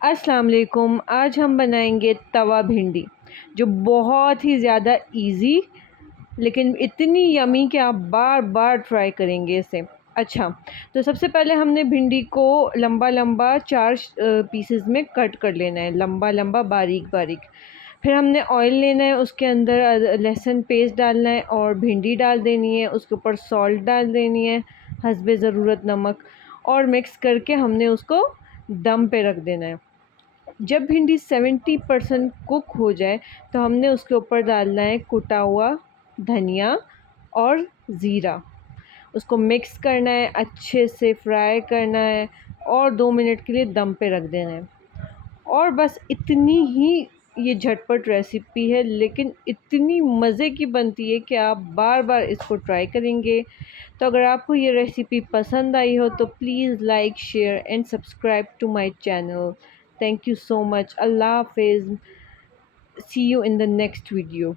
अस्सलाम वालेकुम। आज हम बनाएंगे तवा भिंडी, जो बहुत ही ज़्यादा इजी लेकिन इतनी यमी कि आप बार बार ट्राई करेंगे इसे। अच्छा, तो सबसे पहले हमने भिंडी को लंबा लंबा चार पीसेस में कट कर लेना है, लंबा लंबा बारीक बारीक। फिर हमने ऑयल लेना है, उसके अंदर लहसुन पेस्ट डालना है और भिंडी डाल देनी है, उसके ऊपर सॉल्ट डाल देनी है, हस्बे ज़रूरत नमक, और मिक्स करके हमने उसको दम पे रख देना है। जब भिंडी 70% कुक हो जाए तो हमने उसके ऊपर डालना है कुटा हुआ धनिया और ज़ीरा। उसको मिक्स करना है, अच्छे से फ्राई करना है और 2 मिनट के लिए दम पे रख देना है। और बस इतनी ही ये झटपट रेसिपी है, लेकिन इतनी मज़े की बनती है कि आप बार बार इसको ट्राई करेंगे। तो अगर आपको ये रेसिपी पसंद आई हो तो please like, share and subscribe to my channel. Thank you so much. Allah Hafiz. See you in the next video.